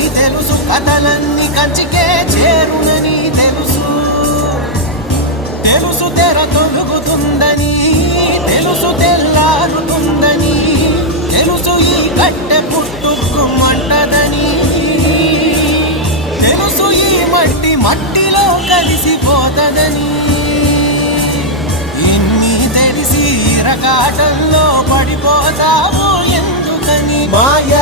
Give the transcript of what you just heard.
చేరునని తెలుసు, కథలన్నీ కంచికే చేరునని తెలుసు. తెలుసు తెర తొలుగుతుందని, తెలుసు తెల్లారుతుందని, తెలుసు ఈ కట్టె పుట్టుకు మంటదని, తెలుసు ఈ మట్టి మట్టిలో కలిసిపోతదని. ఇన్ని తెలిసి రకాటంలో పడిపోతావు ఎందుకని? మాయ